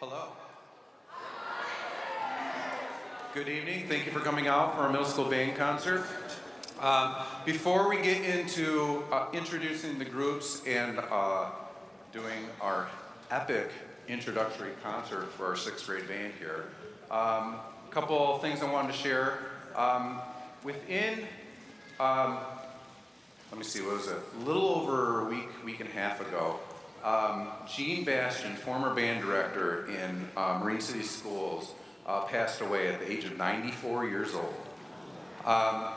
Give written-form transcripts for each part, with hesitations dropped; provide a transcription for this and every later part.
Hello. Good evening. Thank you for coming out for our middle school band concert. Before we get into introducing the groups and doing our epic introductory concert for our sixth grade band here, a couple things I wanted to share. Within, let me see, what was it? A little over a week and a half ago, Jean Bastian, former band director in Marine City Schools, passed away at the age of 94 years old.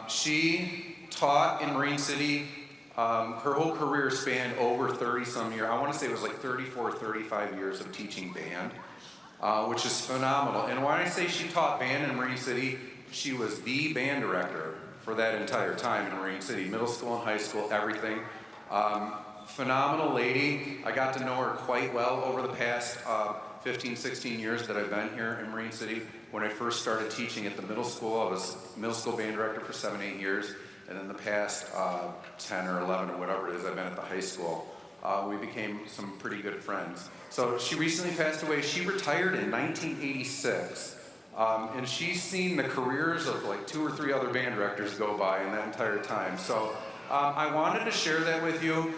She taught in Marine City. Her whole career spanned over 30-some years. I want to say it was like 34, 35 years of teaching band, which is phenomenal. And when I say she taught band in Marine City, she was the band director for that entire time in Marine City, middle school and high school, everything. Phenomenal lady. I got to know her quite well over the past 15, 16 years that I've been here in Marine City. When I first started teaching at the middle school, I was middle school band director for 7, 8 years. And then the past 10 or 11 or whatever it is, I've been at the high school. We became some pretty good friends. So she recently passed away. She retired in 1986. And she's seen the careers of like 2 or 3 other band directors go by in that entire time. So I wanted to share that with you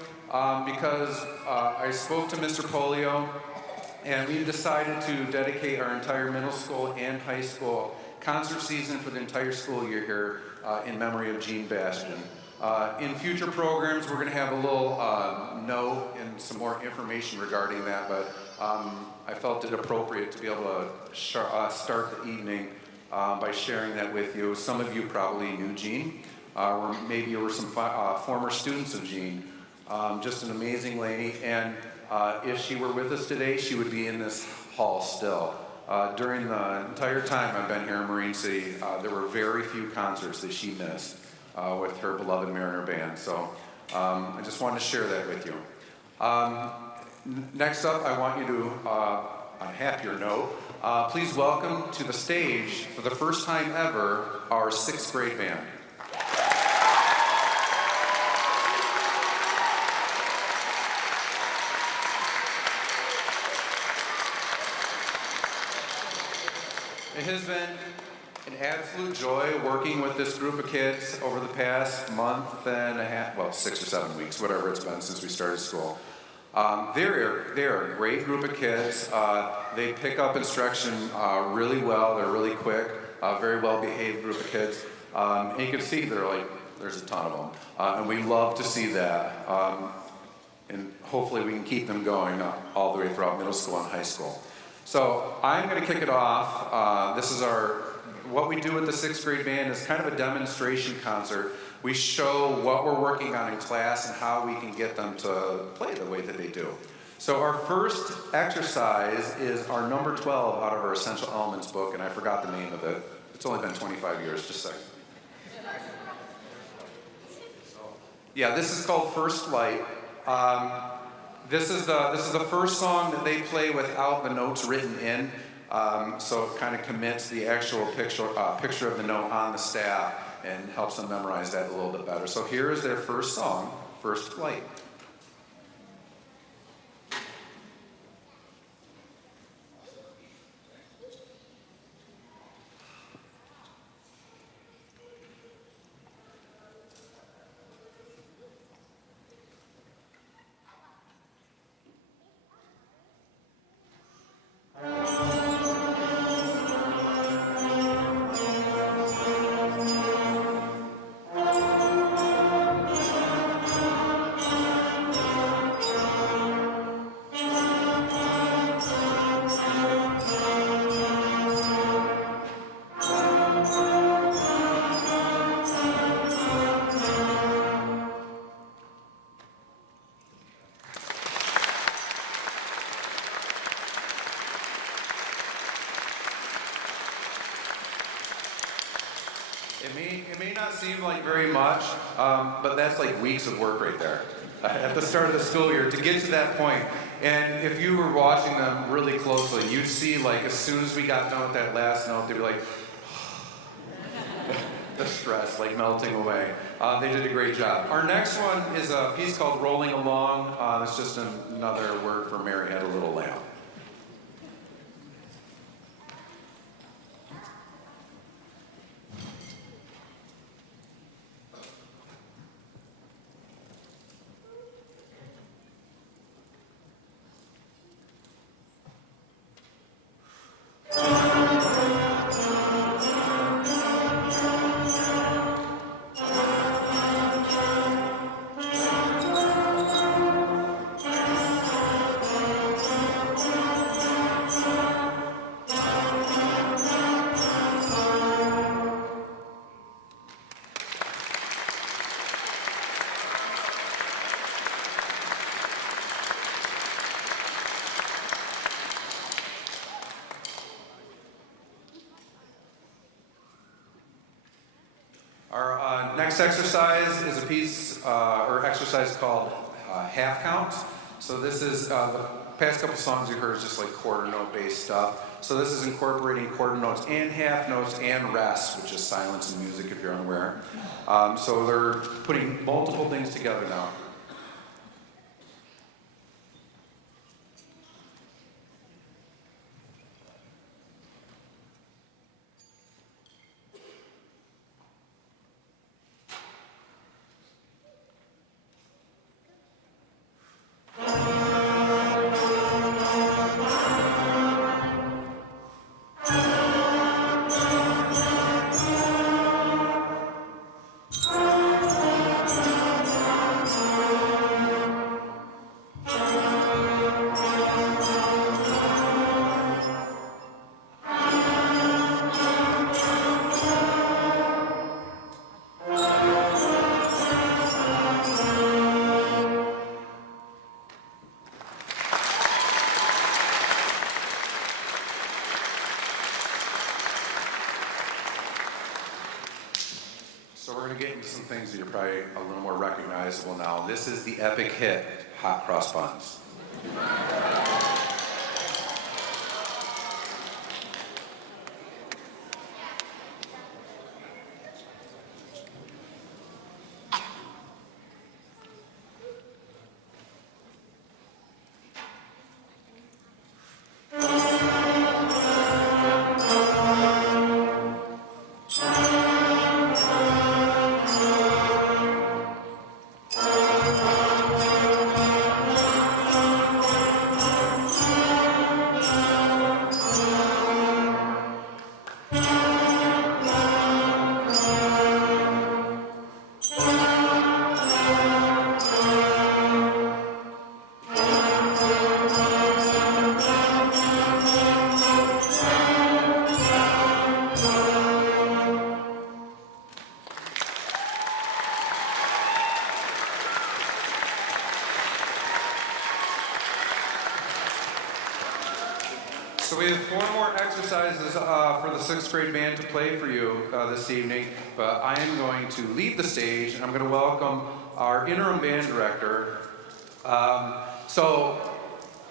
because I spoke to Mr. Polio, and we decided to dedicate our entire middle school and high school concert season for the entire school year here in memory of Jean Bastian. In future programs, we're going to have a little note and some more information regarding that, but I felt it appropriate to be able to start the evening by sharing that with you. Some of you probably knew Jean, or maybe you were some former students of Jean. Just an amazing lady, and if she were with us today, she would be in this hall still. During the entire time I've been here in Marine City, there were very few concerts that she missed with her beloved Mariner Band. So I just wanted to share that with you. Next up, I want you to, on a happier note, please welcome to the stage, for the first time ever, our 6th grade band. It has been an absolute joy working with this group of kids over the past month and a half, well, 6 or 7 weeks, whatever it's been since we started school. They're a great group of kids. They pick up instruction really well. They're really quick, very well-behaved group of kids. And you can see there's a ton of them. And we love to see that. And hopefully we can keep them going all the way throughout middle school and high school. So I'm going to kick it off. This is what we do with the 6th grade band is kind of a demonstration concert. We show what we're working on in class and how we can get them to play the way that they do. So our first exercise is our number 12 out of our Essential Elements book, and I forgot the name of it. It's only been 25 years, just a second. Yeah, this is called First Flight. This is the first song that they play without the notes written in, so it kind of commits the actual picture of the note on the staff and helps them memorize that a little bit better. So here is their first song, First Flight. It may not seem like very much, but that's like weeks of work right there at the start of the school year to get to that point. And if you were watching them really closely, you'd see like as soon as we got done with that last note, they'd be like, the stress like melting away. They did a great job. Our next one is a piece called Rolling Along. That's just another word for Mary Had a Little Lamb. Next exercise is a piece or exercise called half count. So this is the past couple songs you heard is just like quarter note based stuff. So this is incorporating quarter notes and half notes and rest, which is silence in music if you're unaware. So they're putting multiple things together now. So we're going to get into some things that are probably a little more recognizable now. This is the epic hit, Hot Cross Buns. So we have 4 more exercises for the 6th grade band to play for you this evening, but I am going to leave the stage and I'm going to welcome our interim band director. So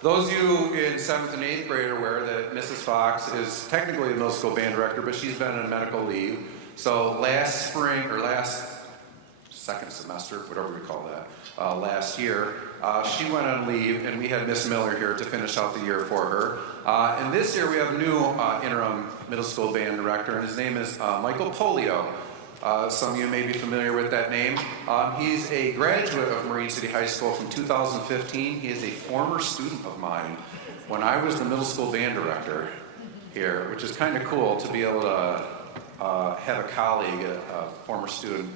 those of you in 7th and 8th grade are aware that Mrs. Fox is technically the middle school band director, but she's been on medical leave. So last spring, or last second semester, whatever we call that, last year, she went on leave, and we had Miss Miller here to finish out the year for her. And this year we have a new interim middle school band director, and his name is Michael Polio. Some of you may be familiar with that name. He's a graduate of Marine City High School from 2015. He is a former student of mine when I was the middle school band director here, which is kind of cool to be able to have a colleague, a former student.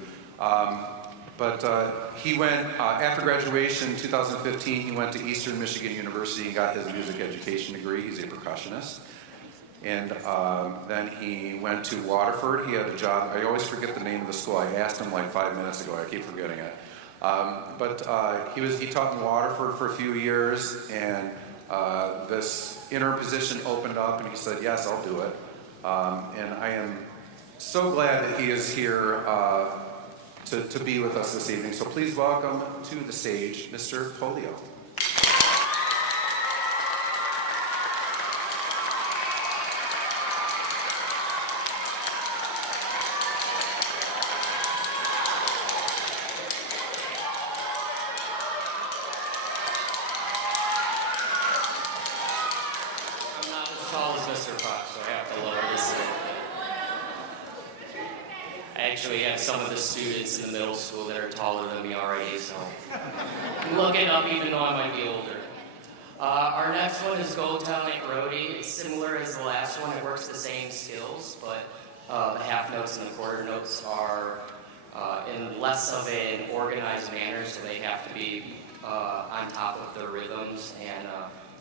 But he went, after graduation in 2015, he went to Eastern Michigan University and got his music education degree. He's a percussionist. And then he went to Waterford. He had a job. I always forget the name of the school. I asked him like 5 minutes ago. I keep forgetting it. He taught in Waterford for a few years, and this interim position opened up, and he said, yes, I'll do it. And I am so glad that he is here to be with us this evening. So please welcome to the stage, Mr. Polio. I'm not as tall as Mr. Fox, so I have to lower this a little bit. I actually have some of the students in the middle school that are taller than me already, so I'm looking up even though I might be older. Our next one is Go Town at Roadie. It's similar as the last one. It works the same skills, but the half notes and the quarter notes are in less of an organized manner, so they have to be on top of the rhythms and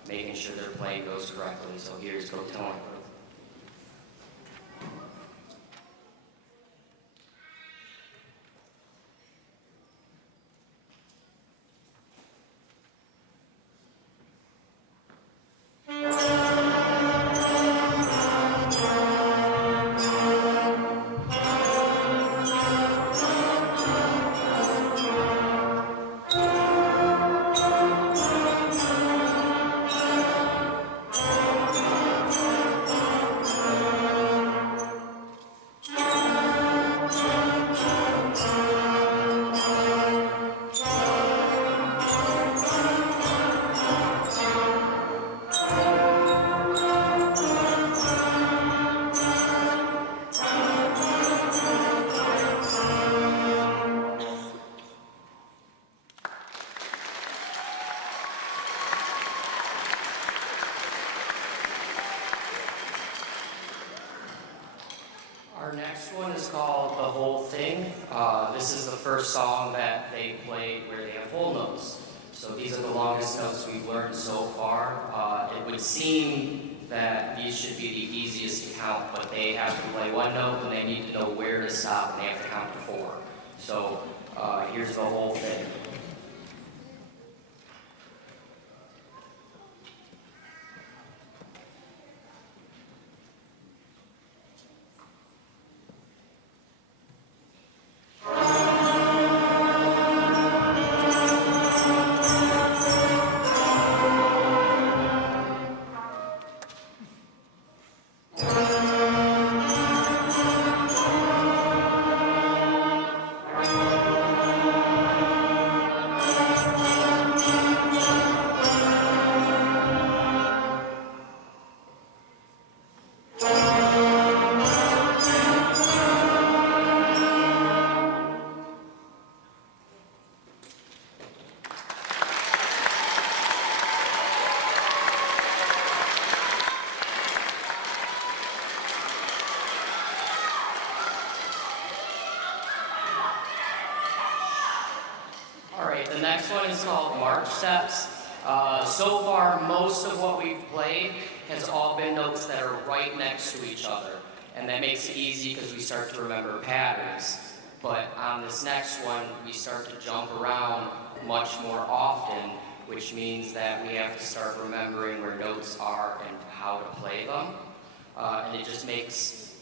making sure their playing goes correctly. So here's Go Town at Roadie. is called The Whole Thing. This is the first song that they played where they have whole notes. So these are the longest notes we've learned so far. It would seem that these should be the easiest to count, but they have to play one note and they need to know where to stop, and they have to count to 4. So here's The Whole Thing. The next one is called March Steps. So far, most of what we've played has all been notes that are right next to each other. And that makes it easy because we start to remember patterns. But on this next one, we start to jump around much more often, which means that we have to start remembering where notes are and how to play them. And it just makes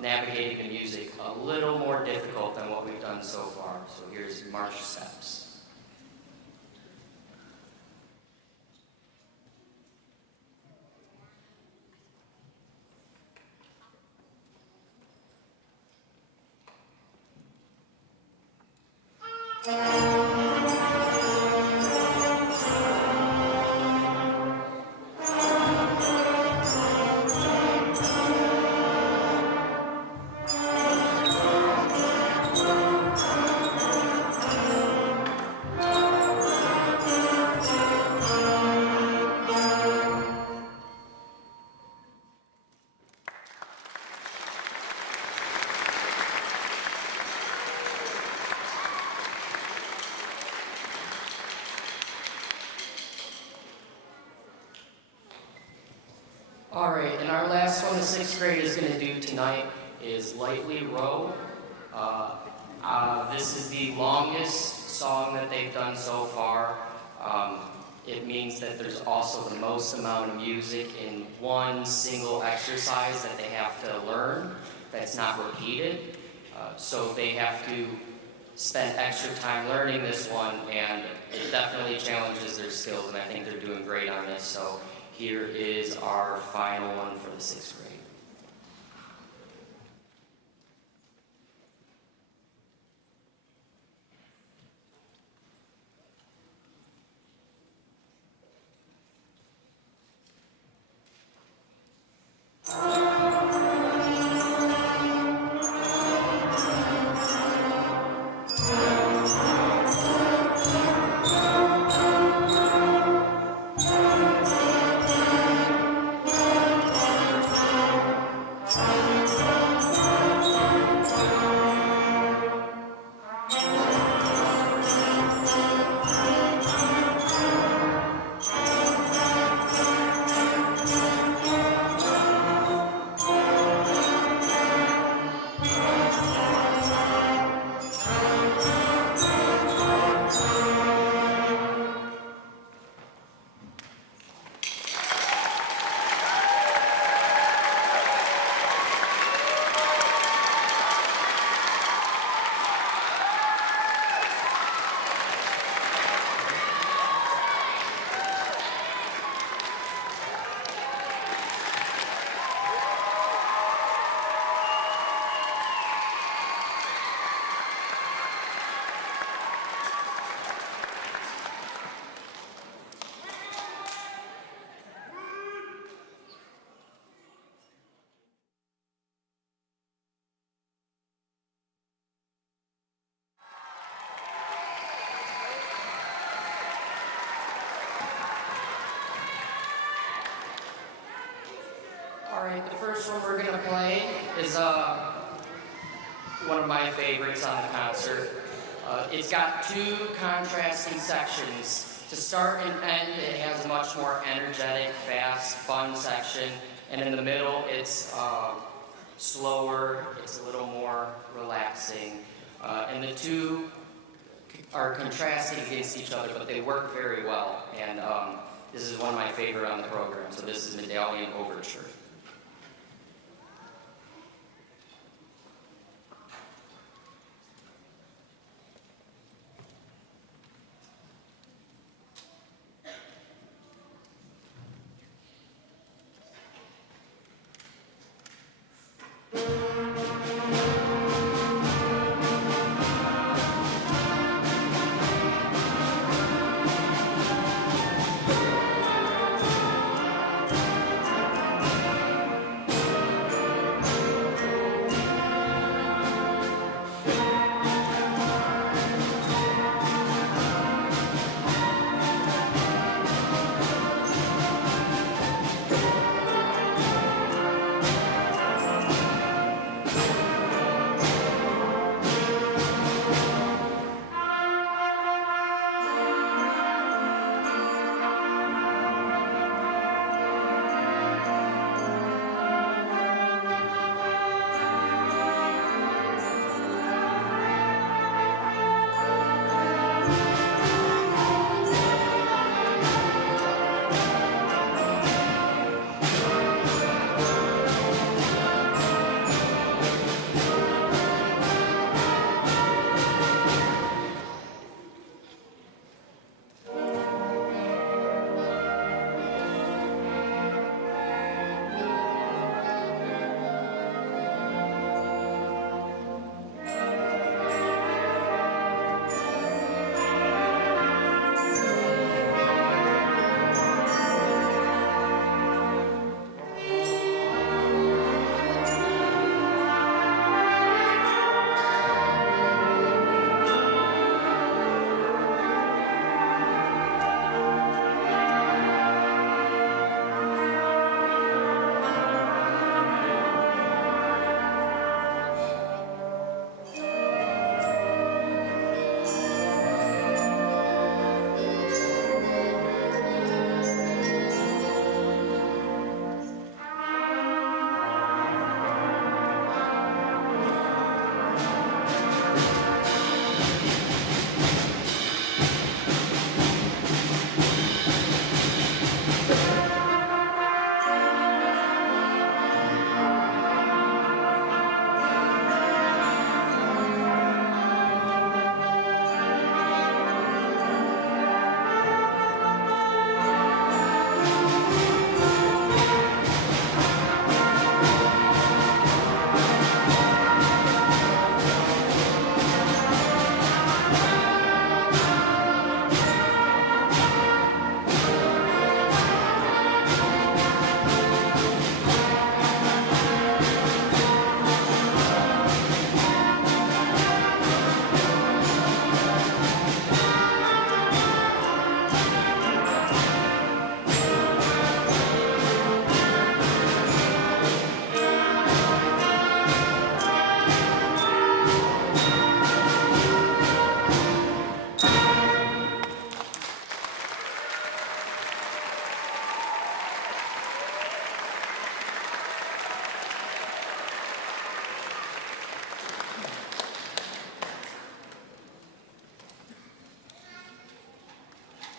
navigating the music a little more difficult than what we've done so far. So here's March Steps. All right, and our last one the 6th grade is going to do tonight is Lightly Row. This is the longest song that they've done so far. It means that there's also the most amount of music in one single exercise that they have to learn that's not repeated. So they have to spend extra time learning this one, and it definitely challenges their skills, and I think they're doing great on this. So here is our final one for the 6th grade. All right, the first one we're gonna play is one of my favorites on the concert. It's got two contrasting sections. To start and end, it has a much more energetic, fast, fun section. And in the middle, it's slower, it's a little more relaxing. And the two are contrasting against each other, but they work very well. And this is one of my favorite on the program. So this is Medallion Overture.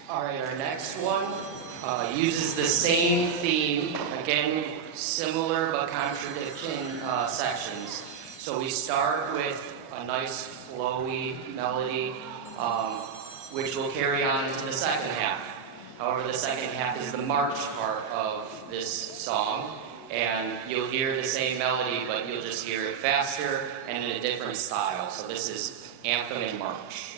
All right, our next one uses the same theme, again, similar but contradicting sections. So we start with a nice flowy melody, which will carry on into the second half. However, the second half is the march part of this song, and you'll hear the same melody, but you'll just hear it faster and in a different style. So this is Anthem and March.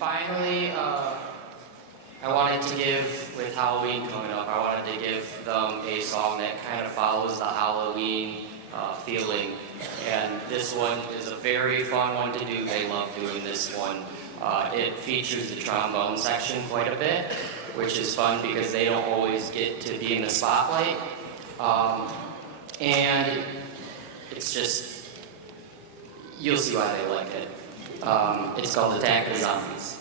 finally, I wanted to give, with Halloween coming up, I wanted to give them a song that kind of follows the Halloween feeling. And this one is a very fun one to do. They love doing this one. It features the trombone section quite a bit, which is fun because they don't always get to be in the spotlight. And it's just, you'll see why they like it. It's called Attack of the Zombies.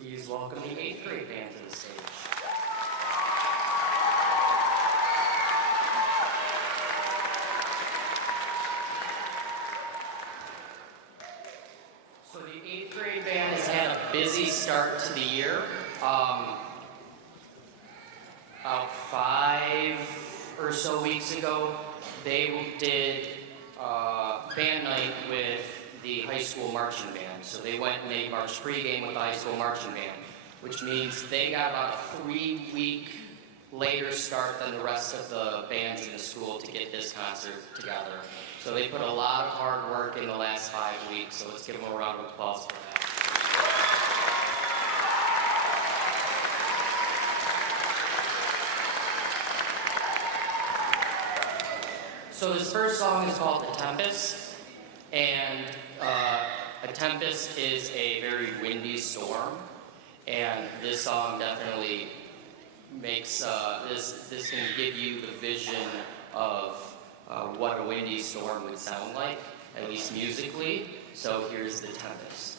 Please welcome the 8th grade band to the stage. So the 8th grade band has had a busy start to the year. About 5 or so weeks ago, they did band night with the high school marching band. So they went and they marched pregame with the high school marching band, which means they got about a 3-week later start than the rest of the bands in the school to get this concert together. So they put a lot of hard work in the last 5 weeks, so let's give them a round of applause for that. So this first song is called The Tempest, and A tempest is a very windy storm, and this song definitely makes this can give you the vision of what a windy storm would sound like, at least musically. So here's the Tempest.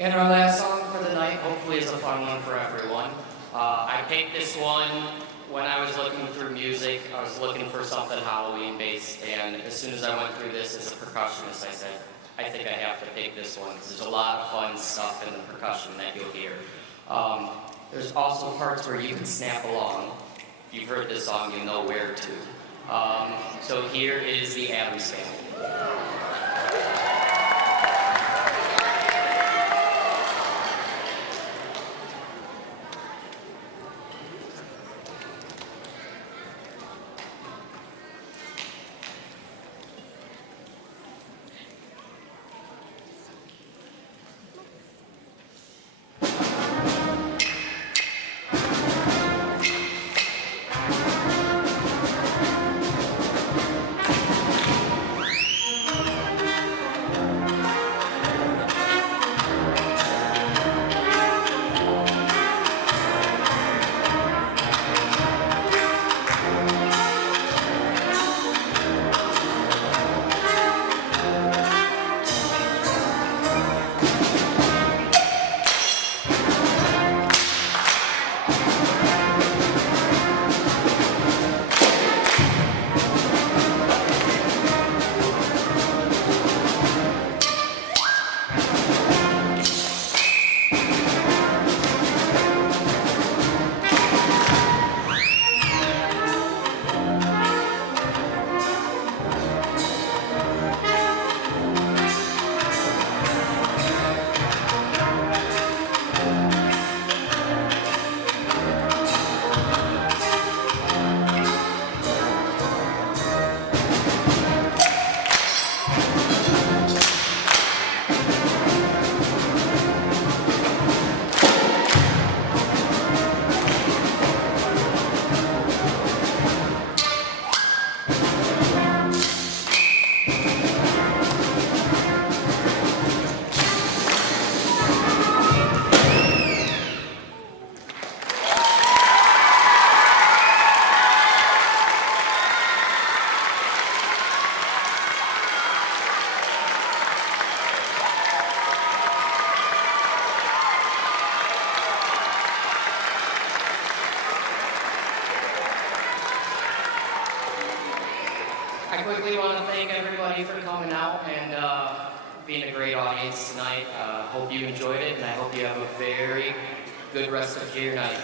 And our last song for the night, hopefully is a fun one for everyone. I picked this one when I was looking through music. I was looking for something Halloween-based, and as soon as I went through this as a percussionist, I said, I think I have to pick this one, because there's a lot of fun stuff in the percussion that you'll hear. There's also parts where you can snap along. If you've heard this song, you know where to. So here is the Addams Family. I quickly want to thank everybody for coming out and being a great audience tonight. Hope you enjoyed it, and I hope you have a very good rest of your night.